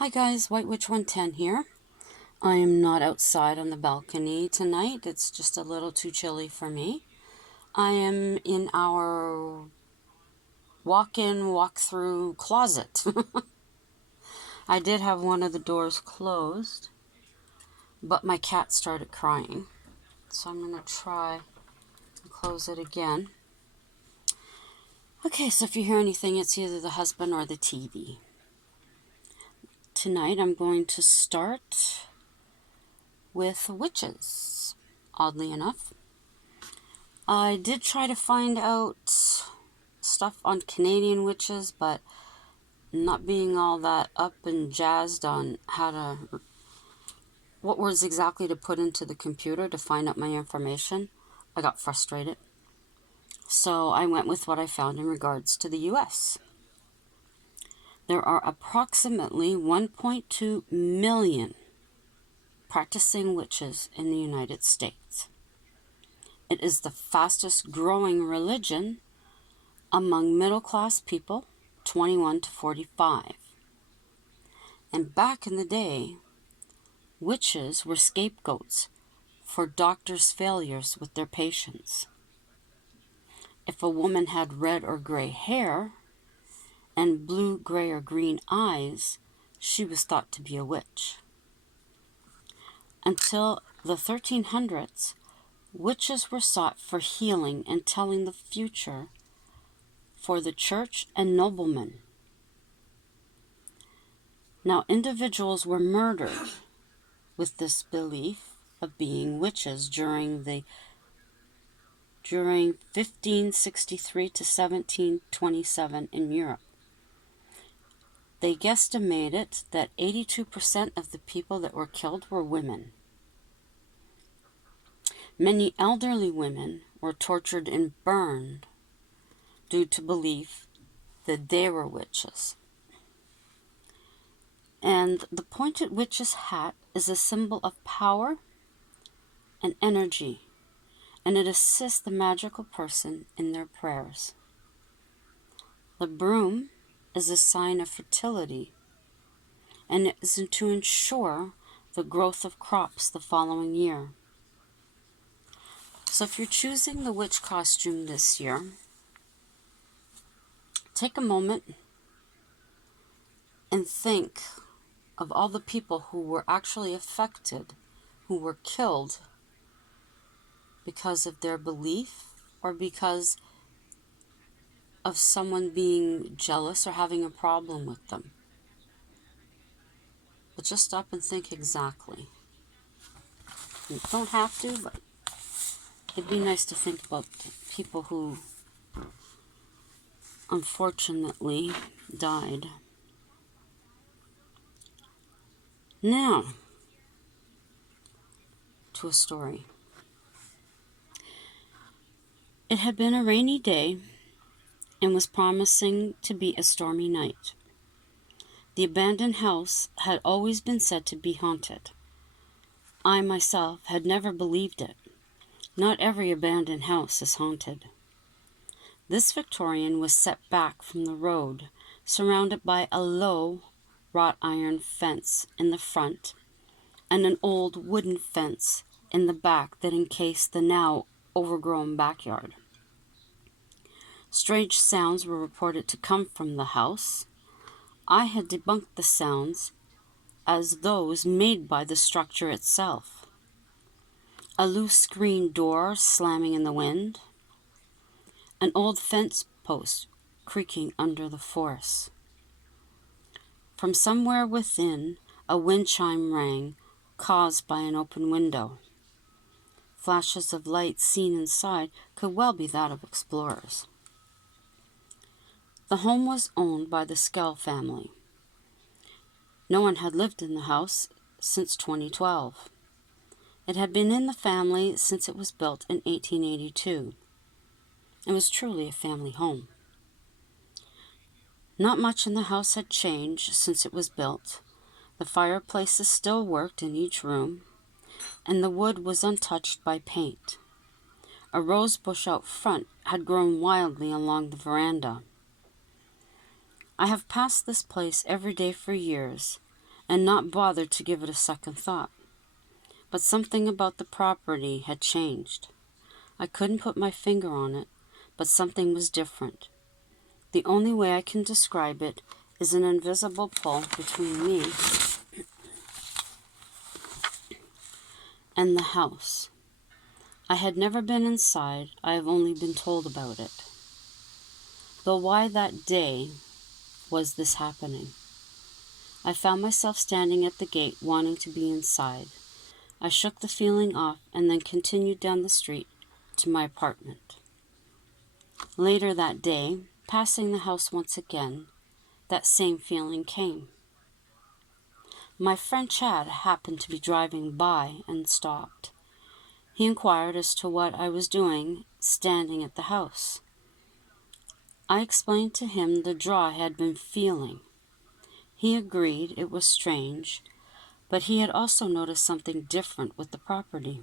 Hi guys, White Witch 110 here. I am not outside on the balcony tonight. It's just a little too chilly for me. I am in our walk-in, walk-through closet. I did have one of the doors closed, but my cat started crying. So I'm going to try and close it again. Okay, so if you hear anything, it's either the husband or the TV. Tonight I'm going to start with witches, oddly enough. I did try to find out stuff on Canadian witches, but not being all that up and jazzed on what words exactly to put into the computer to find out my information, I got frustrated. So I went with what I found in regards to the US. There are approximately 1.2 million practicing witches in the United States. It is the fastest growing religion among middle-class people, 21 to 45. And back in the day, witches were scapegoats for doctors' failures with their patients. If a woman had red or gray hair and blue, gray, or green eyes, she was thought to be a witch. Until the 1300s, witches were sought for healing and telling the future for the church and noblemen. Now, individuals were murdered with this belief of being witches during 1563 to 1727 in Europe. They guesstimated that 82% of the people that were killed were women. Many elderly women were tortured and burned due to belief that they were witches. And the pointed witch's hat is a symbol of power and energy, and it assists the magical person in their prayers. The broom is a sign of fertility, and it is to ensure the growth of crops the following year. So if you're choosing the witch costume this year, take a moment and think of all the people who were actually affected, who were killed because of their belief or because of someone being jealous or having a problem with them. But just stop and think exactly. You don't have to, but it'd be nice to think about people who unfortunately died. Now, to a story. It had been a rainy day and was promising to be a stormy night. The abandoned house had always been said to be haunted. I myself had never believed it. Not every abandoned house is haunted. This Victorian was set back from the road, surrounded by a low wrought iron fence in the front and an old wooden fence in the back that encased the now overgrown backyard. Strange sounds were reported to come from the house. I had debunked the sounds as those made by the structure itself. A loose screen door slamming in the wind, an old fence post creaking under the force. From somewhere within, a wind chime rang, caused by an open window. Flashes of light seen inside could well be that of explorers. The home was owned by the Skell family. No one had lived in the house since 2012. It had been in the family since it was built in 1882. It was truly a family home. Not much in the house had changed since it was built. The fireplaces still worked in each room, and the wood was untouched by paint. A rose bush out front had grown wildly along the veranda. I have passed this place every day for years, and not bothered to give it a second thought. But something about the property had changed. I couldn't put my finger on it, but something was different. The only way I can describe it is an invisible pull between me and the house. I had never been inside, I have only been told about it. Though why that day was this happening? I found myself standing at the gate, wanting to be inside. I shook the feeling off and then continued down the street to my apartment. Later that day, passing the house once again, that same feeling came. My friend Chad happened to be driving by and stopped. He inquired as to what I was doing standing at the house. I explained to him the draw I had been feeling. He agreed it was strange, but he had also noticed something different with the property.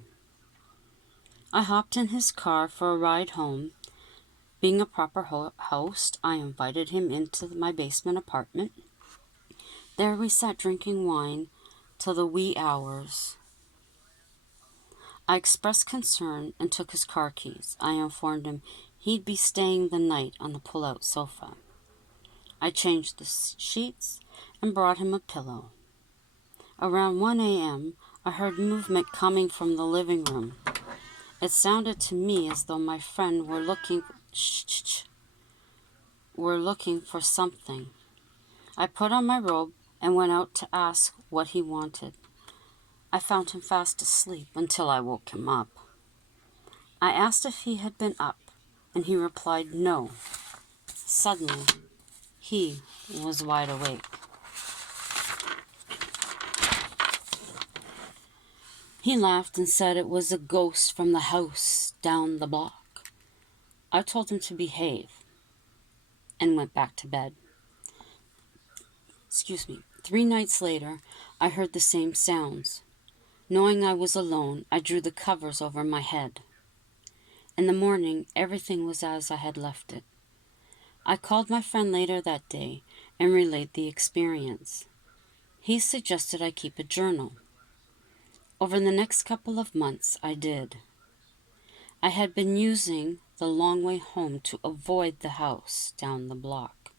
I hopped in his car for a ride home. Being a proper host, I invited him into my basement apartment. There we sat drinking wine till the wee hours. I expressed concern and took his car keys. I informed him he'd be staying the night on the pull-out sofa. I changed the sheets and brought him a pillow. Around 1 a.m., I heard movement coming from the living room. It sounded to me as though my friend were looking for something. I put on my robe and went out to ask what he wanted. I found him fast asleep until I woke him up. I asked if he had been up, and he replied no. Suddenly, he was wide awake. He laughed and said it was a ghost from the house down the block. I told him to behave and went back to bed. 3 nights later, I heard the same sounds. Knowing I was alone, I drew the covers over my head. In the morning, everything was as I had left it. I called my friend later that day and relayed the experience. He suggested I keep a journal. Over the next couple of months, I did. I had been using the long way home to avoid the house down the block.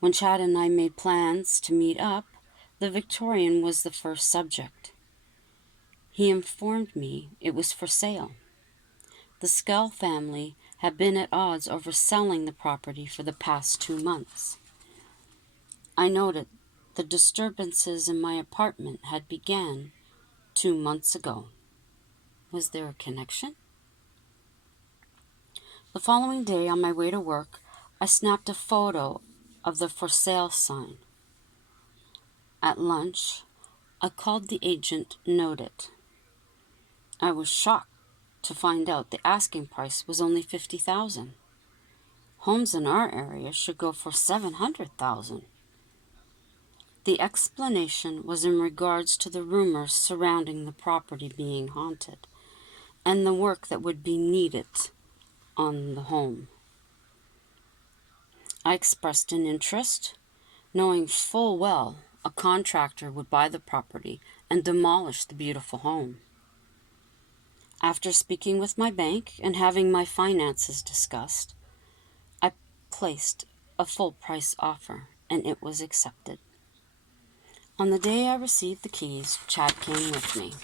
When Chad and I made plans to meet up, the Victorian was the first subject. He informed me it was for sale. The Skell family had been at odds over selling the property for the past 2 months. I noted the disturbances in my apartment had began 2 months ago. Was there a connection? The following day, on my way to work, I snapped a photo of the for sale sign. At lunch, I called the agent, noted. I was shocked to find out the asking price was only $50,000. Homes in our area should go for $700,000. The explanation was in regards to the rumors surrounding the property being haunted and the work that would be needed on the home. I expressed an interest, knowing full well a contractor would buy the property and demolish the beautiful home. After speaking with my bank and having my finances discussed, I placed a full price offer and it was accepted. On the day I received the keys, Chad came with me.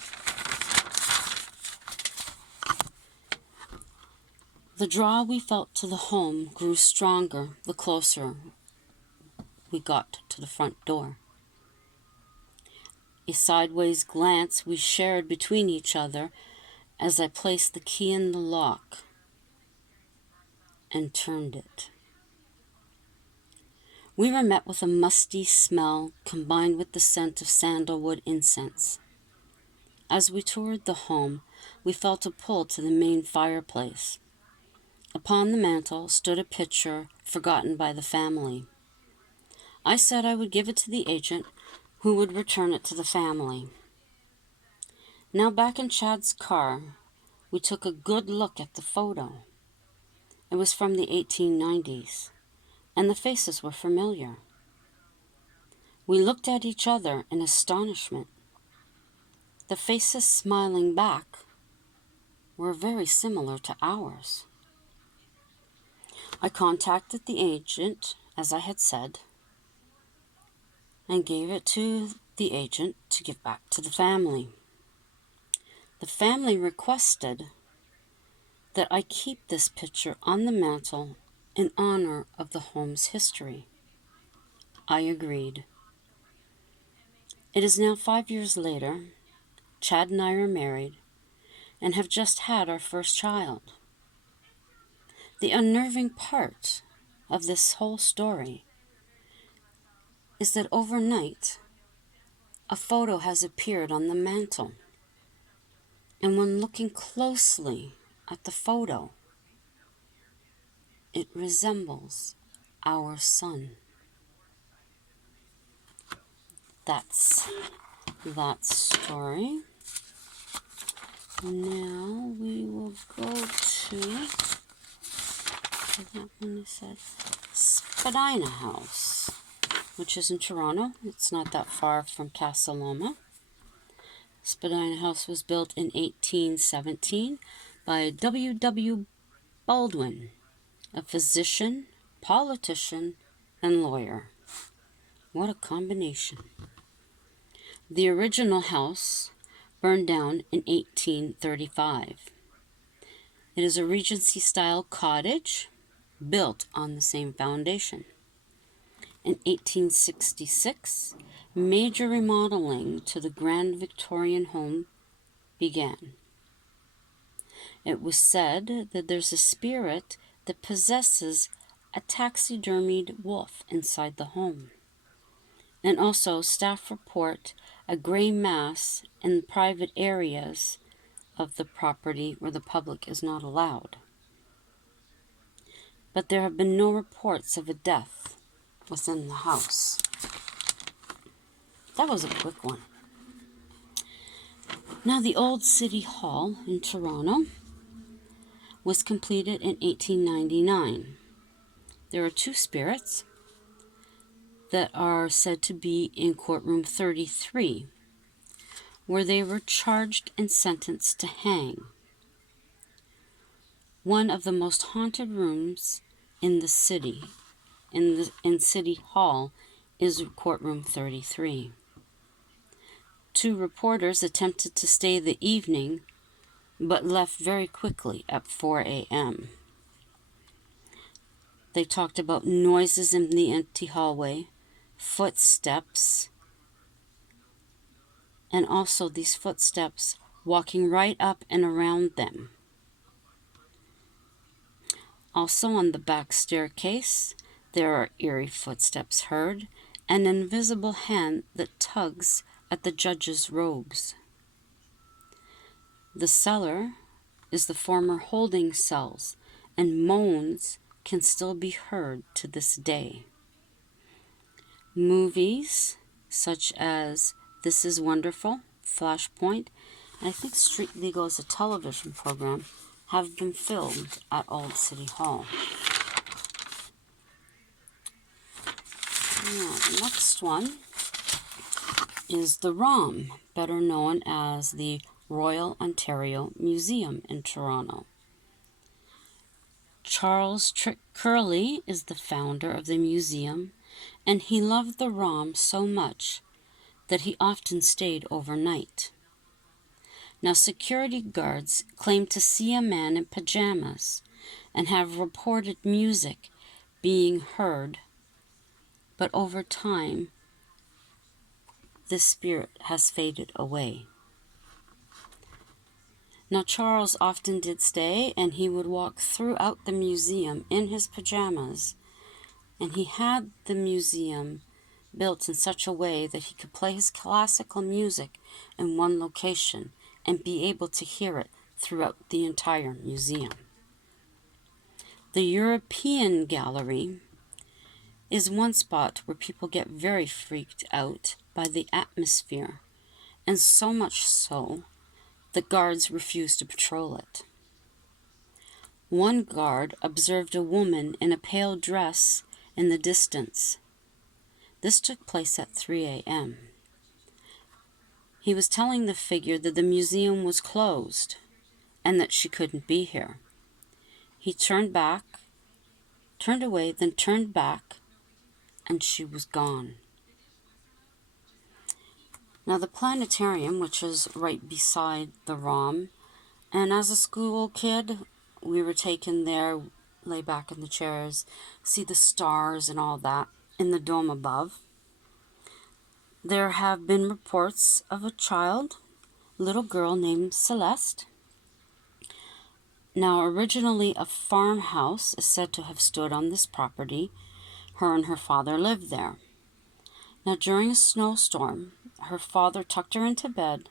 The draw we felt to the home grew stronger the closer we got to the front door. A sideways glance we shared between each other as I placed the key in the lock and turned it. We were met with a musty smell combined with the scent of sandalwood incense. As we toured the home, we felt a pull to the main fireplace. Upon the mantel stood a picture forgotten by the family. I said I would give it to the agent, who would return it to the family. Now back in Chad's car, we took a good look at the photo. It was from the 1890s, and the faces were familiar. We looked at each other in astonishment. The faces smiling back were very similar to ours. I contacted the agent, as I had said, and gave it to the agent to give back to the family. The family requested that I keep this picture on the mantle in honor of the home's history. I agreed. It is now 5 years later. Chad and I are married and have just had our first child. The unnerving part of this whole story is that overnight, a photo has appeared on the mantle. And when looking closely at the photo, it resembles our son. That's that story. Now we will go to that one I said Spadina House, which is in Toronto. It's not that far from Casa Loma. Spadina House was built in 1817 by W. Baldwin, a physician, politician, and lawyer. What a combination. The original house burned down in 1835. It is a Regency-style cottage built on the same foundation. In 1866, major remodeling to the Grand Victorian home began. It was said that there's a spirit that possesses a taxidermied wolf inside the home. And also, staff report a gray mass in private areas of the property where the public is not allowed. But there have been no reports of a death within the house. That was a quick one. Now, the old City Hall in Toronto was completed in 1899. There are two spirits that are said to be in courtroom 33, where they were charged and sentenced to hang. One of the most haunted rooms in the city, in City Hall, is courtroom 33. Two reporters attempted to stay the evening, but left very quickly at 4 a.m. They talked about noises in the empty hallway, footsteps, and also these footsteps walking right up and around them. Also on the back staircase, there are eerie footsteps heard, and an invisible hand that tugs at the judge's robes. The cellar is the former holding cells, and moans can still be heard to this day. Movies such as This Is Wonderful, Flashpoint, and I think Street Legal is a television program, have been filmed at Old City Hall. Now, the next one is the ROM, better known as the Royal Ontario Museum in Toronto. Charles Curley is the founder of the museum, and he loved the ROM so much that he often stayed overnight. Now, security guards claim to see a man in pajamas and have reported music being heard, but over time, this spirit has faded away. Now, Charles often did stay, and he would walk throughout the museum in his pajamas, and he had the museum built in such a way that he could play his classical music in one location and be able to hear it throughout the entire museum. The European Gallery is one spot where people get very freaked out by the atmosphere, and so much so, the guards refuse to patrol it. One guard observed a woman in a pale dress in the distance. This took place at 3 a.m. He was telling the figure that the museum was closed and that she couldn't be here. He turned away, then turned back, and she was gone. Now, the planetarium, which is right beside the ROM, and as a school kid, we were taken there, lay back in the chairs, see the stars and all that in the dome above. There have been reports of a little girl named Celeste. Now, originally a farmhouse is said to have stood on this property. Her and her father lived there. Now, during a snowstorm, her father tucked her into bed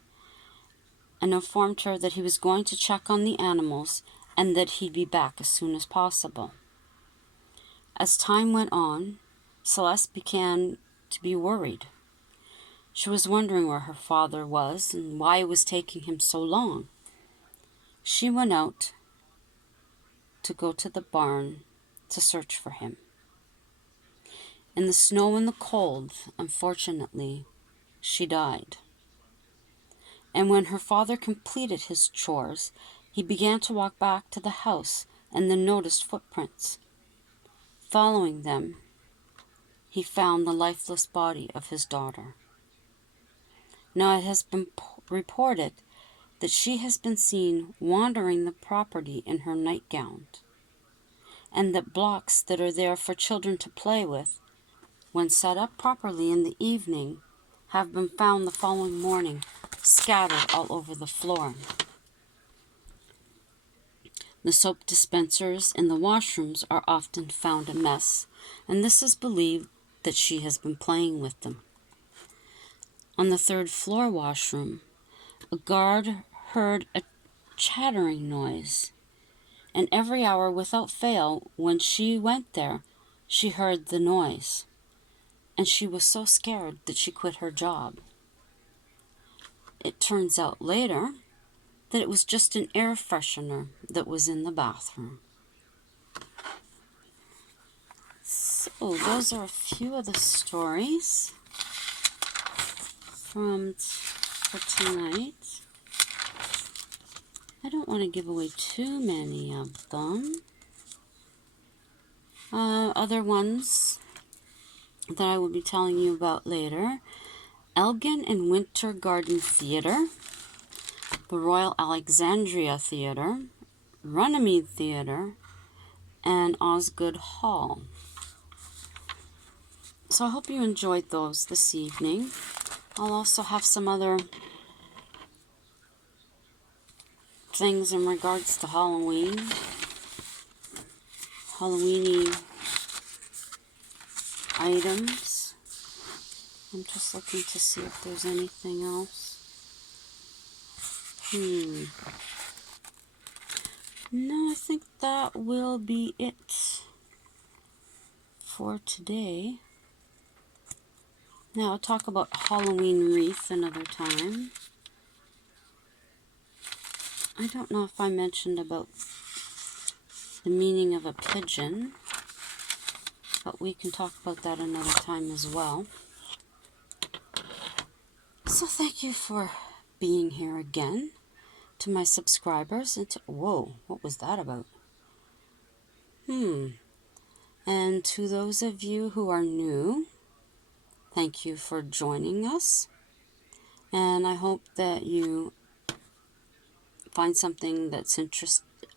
and informed her that he was going to check on the animals and that he'd be back as soon as possible. As time went on, Celeste began to be worried. She was wondering where her father was and why it was taking him so long. She went out to go to the barn to search for him. In the snow and the cold, unfortunately, she died. And when her father completed his chores, he began to walk back to the house and then noticed footprints. Following them, he found the lifeless body of his daughter. Now, it has been reported that she has been seen wandering the property in her nightgown, and that blocks that are there for children to play with, when set up properly in the evening, have been found the following morning scattered all over the floor. The soap dispensers in the washrooms are often found a mess, and this is believed that she has been playing with them. On the third floor washroom, a guard heard a chattering noise, and every hour without fail, when she went there, she heard the noise, and she was so scared that she quit her job. It turns out later that it was just an air freshener that was in the bathroom. So those are a few of the stories for tonight. I don't want to give away too many of them. Other ones that I will be telling you about later: Elgin and Winter Garden Theatre, the Royal Alexandria Theatre, Runnymede Theatre, and Osgood Hall. So I hope you enjoyed those this evening. I'll also have some other things in regards to Halloweeny items. I'm just looking to see if there's anything else. No, I think that will be it for today. Now, I'll talk about Halloween wreath another time. I don't know if I mentioned about the meaning of a pigeon, but we can talk about that another time as well. So thank you for being here again. To my subscribers, and to, whoa, what was that about? And to those of you who are new, thank you for joining us. And I hope that you find something that's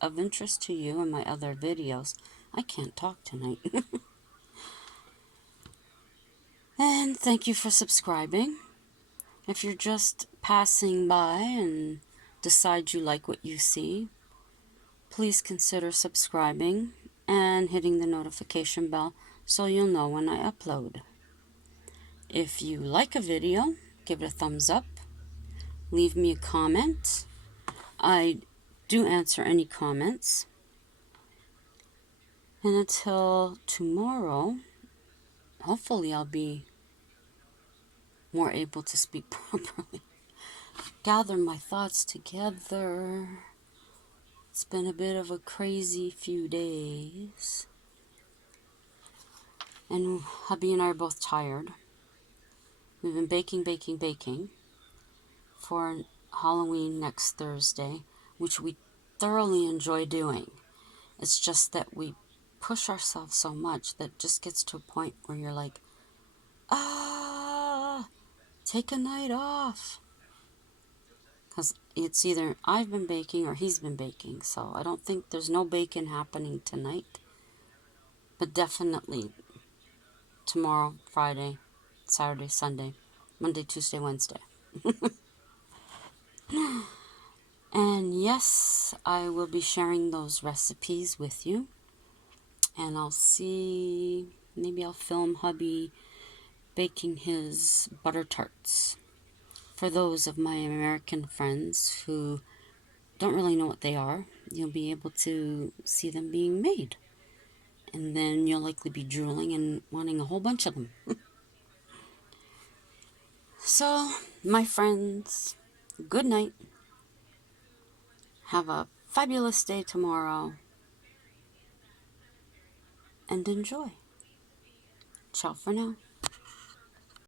of interest to you in my other videos. I can't talk tonight. And thank you for subscribing. If you're just passing by and decide you like what you see, please consider subscribing and hitting the notification bell so you'll know when I upload. If you like a video, give it a thumbs up. Leave me a comment. I do answer any comments. And until tomorrow, hopefully I'll be more able to speak properly. Gather my thoughts together. It's been a bit of a crazy few days. And hubby and I are both tired. We've been baking for Halloween next Thursday, which we thoroughly enjoy doing. It's just that we push ourselves so much that it just gets to a point where you're like, take a night off. Because it's either I've been baking or he's been baking, so I don't think there's no bacon happening tonight. But definitely tomorrow, Friday, Saturday, Sunday, Monday, Tuesday, Wednesday. And yes, I will be sharing those recipes with you. And I'll see, maybe I'll film hubby baking his butter tarts. For those of my American friends who don't really know what they are, you'll be able to see them being made. And then you'll likely be drooling and wanting a whole bunch of them. So, my friends, good night. Have a fabulous day tomorrow. And enjoy. Ciao for now.